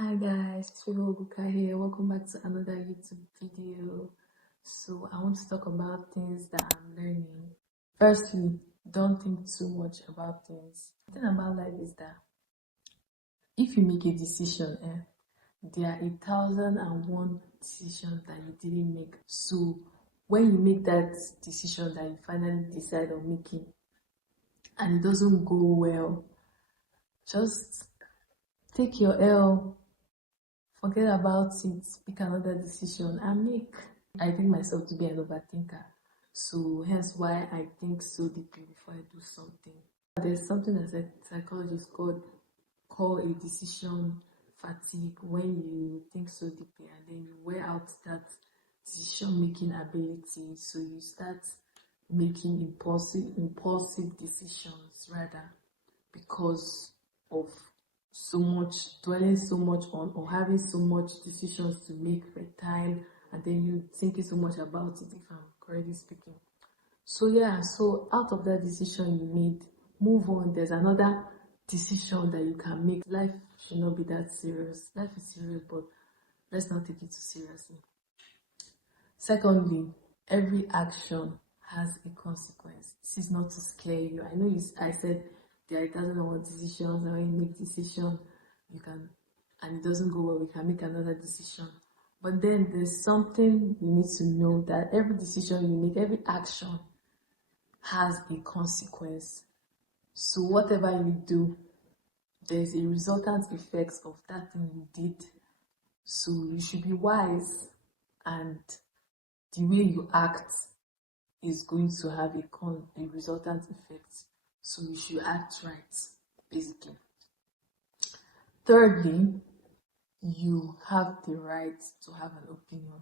Hi guys, it's Buka here. Welcome back to another YouTube video. So I want to talk about things that I'm learning. Firstly, don't think too much about things. The thing about life is that if you make a decision, there are 1,001 decisions that you didn't make. So when you make that decision that you finally decide on making and it doesn't go well, just take your L. Forget about it, pick another decision and make. I think myself to be an overthinker. So hence why I think so deeply before I do something. There's something that psychologists call a decision fatigue, when you think so deeply and then you wear out that decision making ability. So you start making impulsive decisions rather, because of so much dwelling so much on, or having so much decisions to make per time, and then you thinking so much about it, if I'm correctly speaking. So out of that decision you made, move on. There's another decision that you can make. Life should not be that serious. Life is serious, but let's not take it too seriously. Secondly, every action has a consequence. This is not to scare you. I know I said there are 1,001 decisions, and when you make decision, you can, and it doesn't go well, you can make another decision. But then there's something you need to know, that every decision you make, every action has a consequence. So whatever you do, there's a resultant effect of that thing you did. So you should be wise, and the way you act is going to have a resultant effect. So you should act right, basically. Thirdly, you have the right to have an opinion.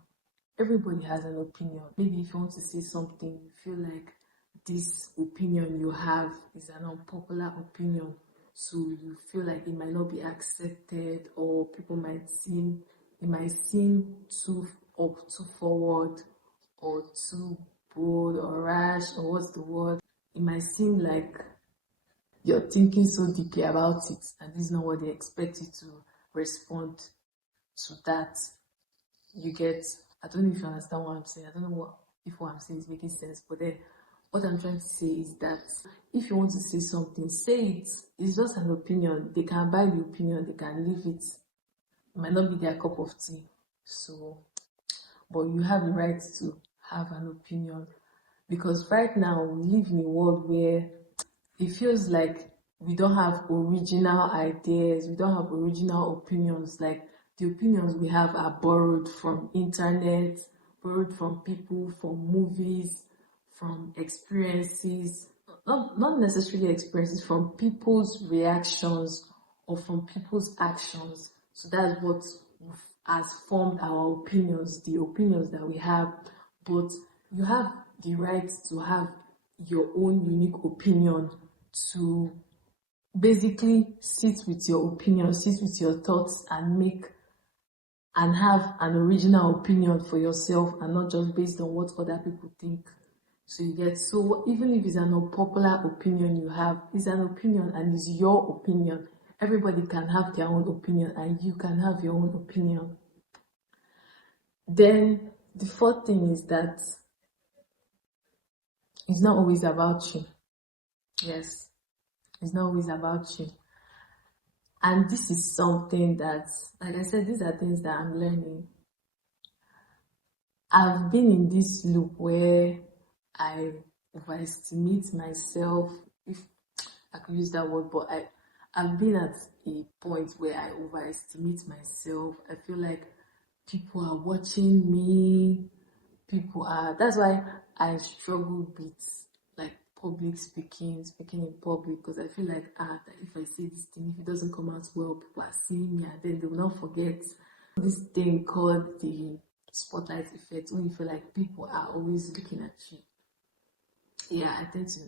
Everybody has an opinion. Maybe if you want to say something, you feel like this opinion you have is an unpopular opinion, so you feel like it might not be accepted, or people might seem too forward, or too bold, or rash, or what's the word? It might seem like you're thinking so deeply about it, and this is not what they expect you to respond to that. You get, I don't know if you understand what I'm saying. I don't know if what I'm saying is making sense, but then what I'm trying to say is that if you want to say something, say it. It's just an opinion. They can buy the opinion, they can leave it. It might not be their cup of tea. So, but you have the right to have an opinion, because right now we live in a world where it feels like we don't have original ideas, we don't have original opinions. Like, the opinions we have are borrowed from internet, borrowed from people, from movies, from experiences, not necessarily experiences, from people's reactions or from people's actions. So that's what has formed our opinions, the opinions that we have. But you have the right to have your own unique opinion, to basically sit with your opinion, sit with your thoughts, and have an original opinion for yourself, and not just based on what other people think. So you get, so even if it's an unpopular opinion you have, it's an opinion and it's your opinion. Everybody can have their own opinion, and you can have your own opinion. Then the fourth thing is that it's not always about you. Yes, it's not always about you. And this is something that, like I said, these are things that I'm learning. I've been in this loop where I overestimate myself, if I could use that word, but I've been at a point where I overestimate myself. I feel like people are watching me. That's why I struggle with like public speaking in public, because I feel like that if I say this thing, if it doesn't come out well, people are seeing me, and then they will not forget this thing called the spotlight effect, when you feel like people are always looking at you. Yeah, I tend to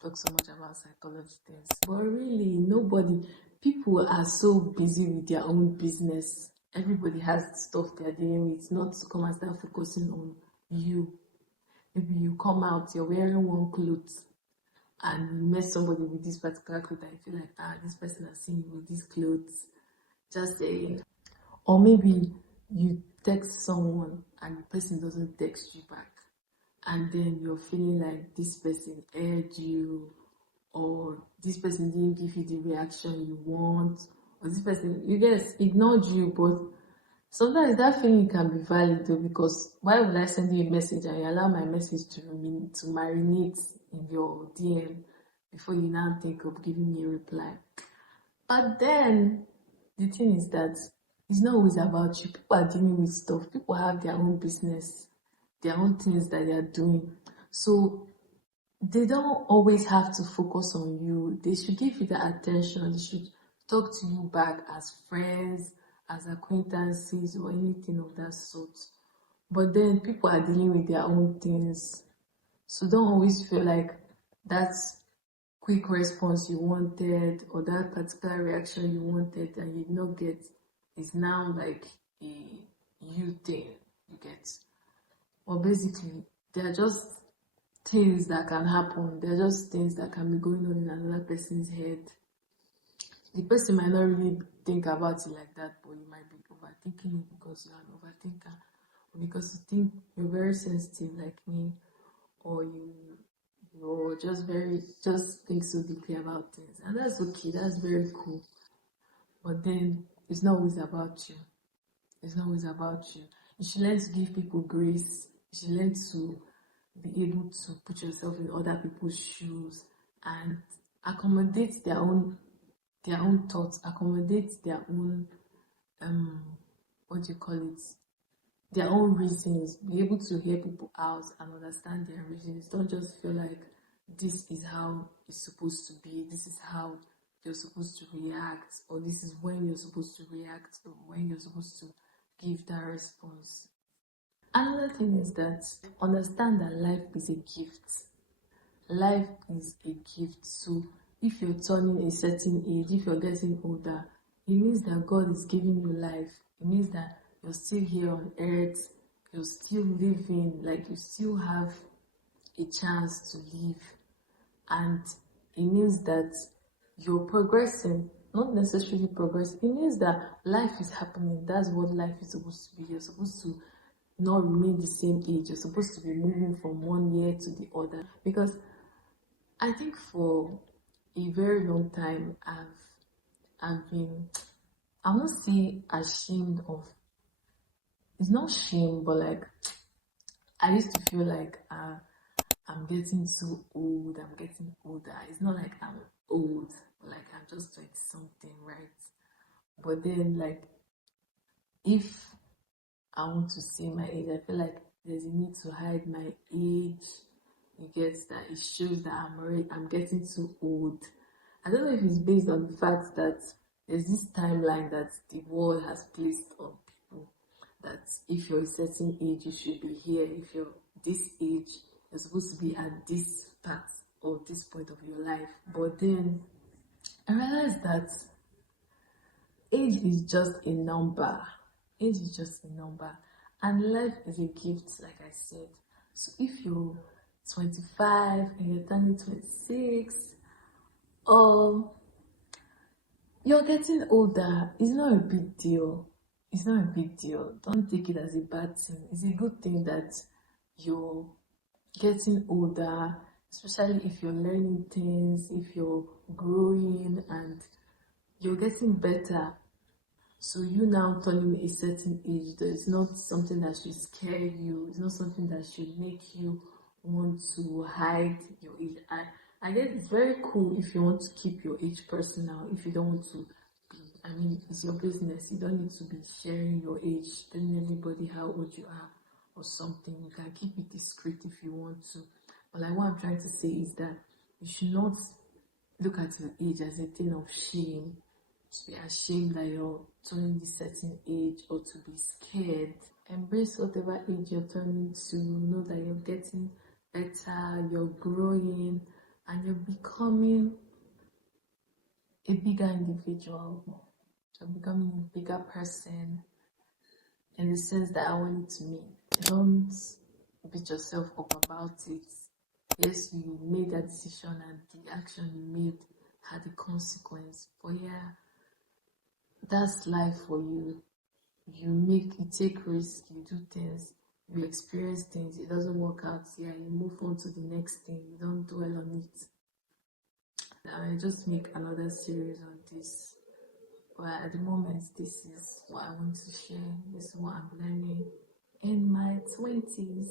talk so much about psychology things, but really people are so busy with their own business. Everybody has stuff they're dealing with, not to come and start focusing on you. Maybe you come out, you're wearing one clothes, and you met somebody with this particular clothes, and you feel like, this person has seen you with these clothes. Just saying. Or maybe you text someone and the person doesn't text you back, and then you're feeling like this person aired you, or this person didn't give you the reaction you want, or this person, you guys, ignored you. But sometimes that feeling can be valid though, because why would I send you a message and you allow my message to marinate in your DM before you now think of giving me a reply? But then the thing is that it's not always about you. People are dealing with stuff. People have their own business, their own things that they are doing. So they don't always have to focus on you. They should give you the attention. They should talk to you back as friends, as acquaintances, or anything of that sort. But then people are dealing with their own things. So don't always feel like that's quick response you wanted, or that particular reaction you wanted and you did not get, is now like a you thing, you get. Or basically, they're just things that can happen. They're just things that can be going on in another person's head. The person might not really think about it like that, but you might be overthinking it because you're an overthinker, or because you think you're very sensitive like me, or you're just think so deeply about things. And that's okay, that's very cool. But then it's not always about you. It's not always about you. You should learn to give people grace. You should learn to be able to put yourself in other people's shoes and accommodate their own thoughts, accommodate their own what do you call it? Their own reasons. Be able to hear people out and understand their reasons. Don't just feel like this is how it's supposed to be. This is how you're supposed to react, or this is when you're supposed to react, or when you're supposed to give that response. Another thing is that understand that life is a gift. Life is a gift. So if you're turning a certain age, if you're getting older, it means that God is giving you life. It means that you're still here on earth, you're still living, like you still have a chance to live. And it means that you're progressing, not necessarily progress. It means that life is happening. That's what life is supposed to be. You're supposed to not remain the same age. You're supposed to be moving from one year to the other. Because I think for a very long time, I've been, I won't say ashamed of, it's not shame, but like, I used to feel like I'm getting too old, I'm getting older. It's not like I'm old, but like I'm just 20 something, right? But then, like, if I want to say my age, I feel like there's a need to hide my age. You get that? It shows that I'm getting too old. I don't know if it's based on the fact that there's this timeline that the world has placed on people, that if you're a certain age, you should be here. If you're this age, you're supposed to be at this part or this point of your life. But then I realized that age is just a number. Age is just a number. And life is a gift, like I said. So if you're 25 and you're turning 26, or you're getting older, it's not a big deal. It's not a big deal. Don't take it as a bad thing. It's a good thing that you're getting older, especially if you're learning things, if you're growing and you're getting better. So you now turning a certain age, it's not something that should scare you. It's not something that should make you want to hide your age. I guess it's very cool if you want to keep your age personal. If you don't want to be, I mean, it's your business. You don't need to be sharing your age, telling everybody how old you are or something. You can keep it discreet if you want to. But like what I'm trying to say is that you should not look at your age as a thing of shame, to be ashamed that you're turning this certain age, or to be scared. Embrace whatever age you're turning to. Know that you're getting better, you're growing, and you're becoming a bigger individual. You're becoming a bigger person in the sense that I want it to mean. Don't beat yourself up about it. Yes, you made that decision and the action you made had a consequence. But yeah, that's life for you. you take risks, you do things, you experience things, it doesn't work out, yeah, you move on to the next thing, you don't dwell on it. I just make another series on this. But at the moment, this is what I want to share. This is what I'm learning in my 20s.